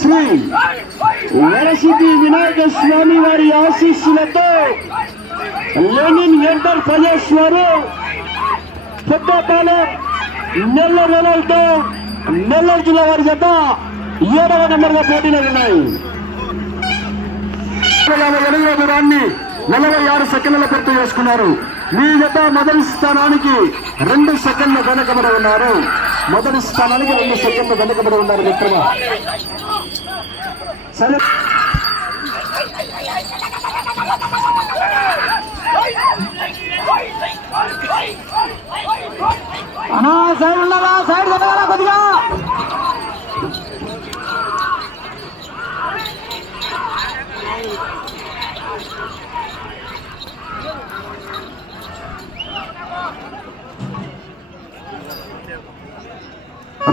శ్రీ వరసిద్ధి వినాయక స్వామి వారి ఆశీస్సులతో Lenin enterprises వారు పెద్దపాలెం నెల్లూరు నెలలతో నెల్లూరు జిల్లా వారి జత ఏడవ నెంబర్గా పోటీలో ఉన్నాయి. ఎనిమిదవ దూరాన్ని నలభై ఆరు సెకండ్ల పూర్తి చేసుకున్నారు. మీ జత మొదటి స్థానానికి రెండు సెకండ్లు వెనకబడి ఉన్నారు. మొదటి స్థానానికి రెండు సెకండ్లు వెనుకబడి ఉన్నారు మిత్రమ సరే. అనా సైడ్ ఉన్నారా సైడ్ కొద్దిగా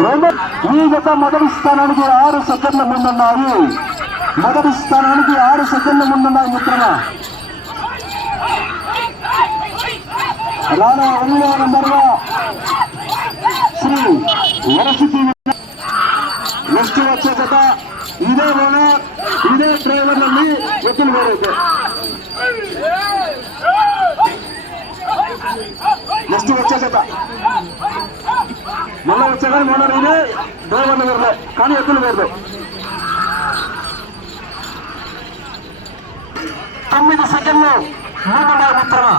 రెండు ఈ జత మొదటి స్థానానికి ఆరు సెకండ్ల ముందున్నారు మొదటి స్థానానికి ఆరు సెకండ్ల ముందున్నాయి మిత్రమా. రానా ఎనిమిదవ నంబర్గా శ్రీ వరసిద్ధి నెక్స్ట్ వచ్చే జత ఇదే ఓనర్ ఇదే డ్రైవర్లని ఎత్తులు వేరైతే నెక్స్ట్ వచ్చే జత మళ్ళీ వచ్చే మొన్న ఓనర్ ఇదే డ్రైవర్లు వేరలే కానీ ఎత్తులు వేరలే తొమ్మిది సెకండ్లు మూడున్నర మిత్రమా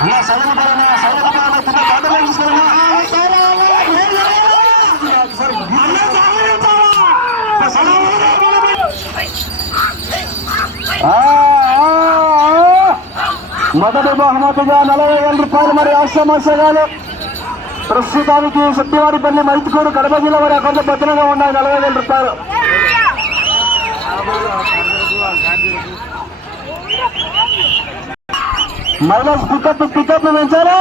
అన్నా సైలెంట్ పడనా సైలెంట్ పడనా తిన్న తీసుకున్నా మొదటి బహుమతిగా నలభై వేల రూపాయలు మరి ఆశ్రమాసగాలు ప్రస్తుతానికి శెట్టివారిపల్లి మైతుకూరు కడప జిల్లా వారి అకౌంట్లో భద్రంగా ఉన్నాయి నలభై వేల రూపాయలు. మైనస్ పికప్ పికప్ పెంచారు.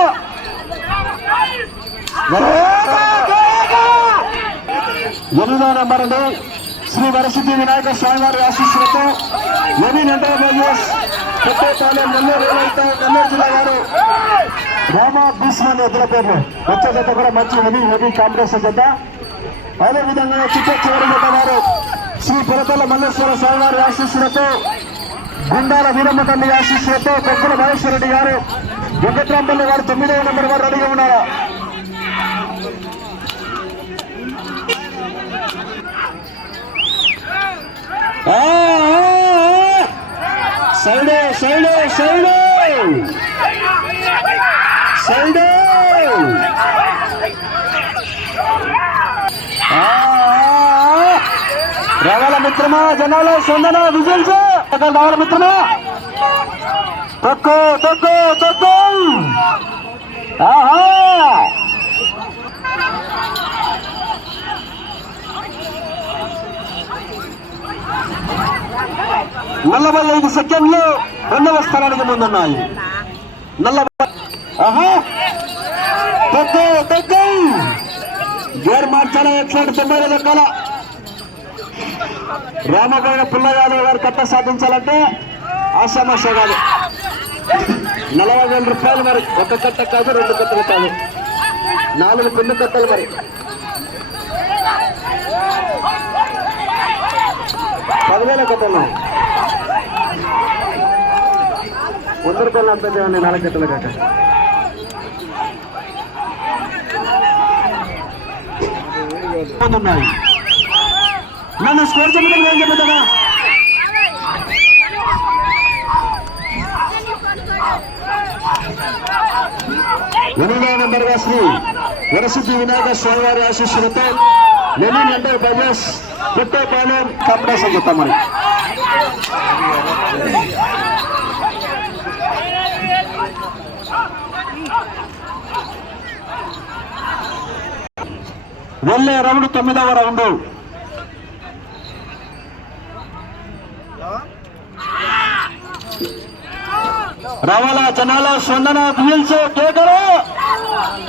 ఎనిమిదో నెంబర్ అండి శ్రీ వరసిద్ధి వినాయక స్వామి వారి ఆశీస్సులతో ఎనిమిది ఎంటర్ప్రైజెస్ కొత్తపాలెం నెల్లూరు నెల్లూరు జిల్లా వారు రామ భీష్మన్ ఇద్దరు పేర్లు. వచ్చే జత కూడా మంచి హెవీ హెవీ కాంపిటీషన్ జత. అదేవిధంగా చిట్ట చివరి జత వారు శ్రీ పురతల మల్లేశ్వర స్వామి వారి ఆశీస్సులతో గుండాల వీరమ్మ తల్లి ఆశీస్సులతో కొక్కుల మహేశ్వరరెడ్డి గారు వెంకట్రాంపల్లి గారు తొమ్మిదవ నెంబర్ వారు రెడీగా ఉన్నారా? సైడ్ సైడ్ సైడ్ సైడ్ ఆ, ఆ. రావాల మిత్రమా జనాల సొందన విజిల్స్ రావాల మిత్రమా తొక్కు తొక్కు తొక్కు ఆహా నలభై ఐదు సెకండ్లు రెండవ స్థానానికి ముందున్నాయి. నలభై గేర్ మార్చాల ఎట్లాంటి తొంభై ఐదు రకాల రామపోయిన పుల్ల యాదవ్ గారు కట్ట సాధించాలంటే ఆశామాష కాదు నలభై వేల రూపాయలు మరి. ఒక కట్ట కాదు రెండు కట్టలు కాదు. నాలుగు పిల్లు కట్టలు మరి. పదివేల కట్టలు. వంద రూపాయలు అంత చేయండి నాలుగు కట్టలు కట్ట ఉన్నాయి. నన్ను స్కోర్ చెప్పడం ఏం చెబుతావా ఎనిమిదవ నెంబర్గా శ్రీ వరసిద్ధి వినాయక స్వామివారి ఆశీస్సులతో Lenin enterprises Puttepalem compression చెప్తాం మరి వెళ్ళే రౌండ్ తొమ్మిదవ రౌండ్. రవల జనాల స్పందన వీల్స్ కేకలు?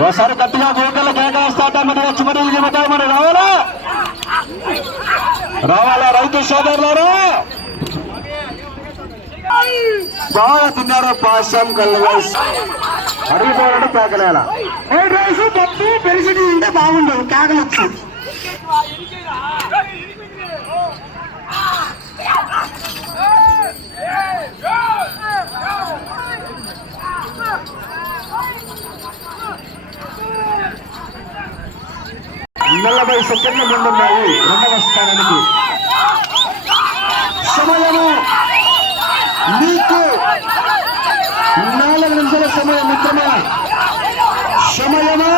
ఒకసారి గట్టిగా కేకలు కేక వేస్తాట మరి వచ్చి మరి చెబుతాయి మరి రవల? రావాలా రైతు సోదరులారా బాగా తిన్నారు పాశం కళ్ళు రైస్ అడిగిపోయాడు కేకలేలా వైట్ రైస్ పప్పు పెరిసిడి ఉంటే బాగుండవు కేకలొచ్చు నలభై సెకండ్ల ముందున్నాయి. రెండవ స్థానానికి. సమయము మీకు నాలుగు నిమిషాల సమయం మిత్రమా? సమయమా?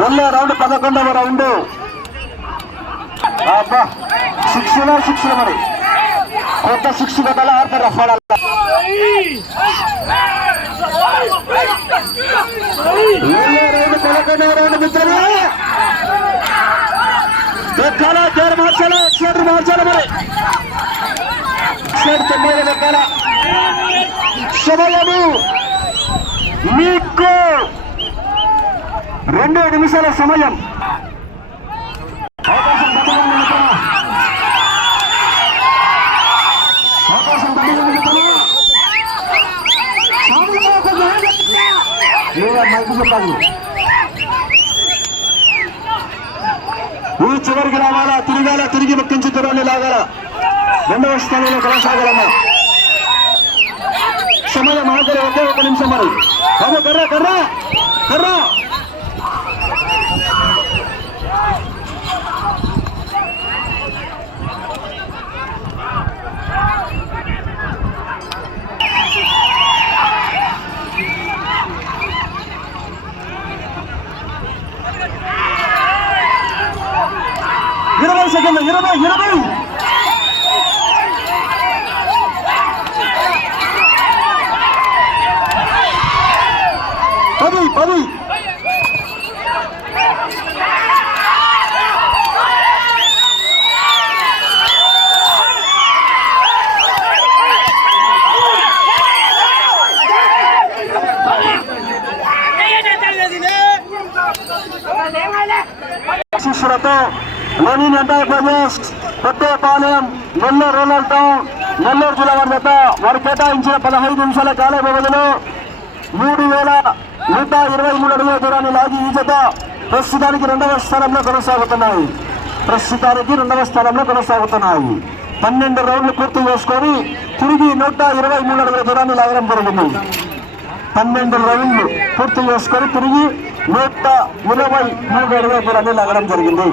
వెళ్ళే రౌండ్ పదకొండవ రౌండ్. అబ్బా. శిక్షణ శిక్షణ మరి కొత్త శిక్ష కొట్టాలి ఆడతారు రౌండ్ మిత్రమే ఎక్కాలా గేర్ మార్చాలా ఎక్సలేటర్ మార్చాలా మరి ఎక్సలేటర్ తొంభై ఎక్కాలా సమయము మీకు రెండు నిమిషాల సమయం లేదా మైకు ఈ చివరికి రావాలా? తిరిగాల? తిరిగి ముక్కించి దూరాన్ని లాగాల? రెండవ స్థానంలో కొనసాగాలమ్మా సమయం ఆఖరి ఒకే ఒక నిమిషం మరి. బాబు కర్రా కర్రా కర్రా. ఇరవై సెకండ్లు ఇరవై ఇరవై పది పది Lenin enterprises Kothapalem Nellore rural town Nellore జిల్లా వారి చేత వారు కేటాయించిన పదహైదు నిమిషాల కాల వ్యవధిలో మూడు వేల నూట ఇరవై మూడు అడుగుల దూరాన్ని లాగి ఈ జత ప్రస్తుతానికి రెండవ స్థానంలో కొనసాగుతున్నాయి. ప్రస్తుతానికి రెండవ స్థానంలో కొనసాగుతున్నాయి. పన్నెండు రౌండ్లు పూర్తి చేసుకొని తిరిగి నూట ఇరవై మూడు అడుగుల దూరాన్ని లాగడం జరిగింది. పన్నెండు రౌండ్లు పూర్తి చేసుకొని తిరిగి నూట ఇరవై మూడు అడుగుల దూరాన్ని లాగడం జరిగింది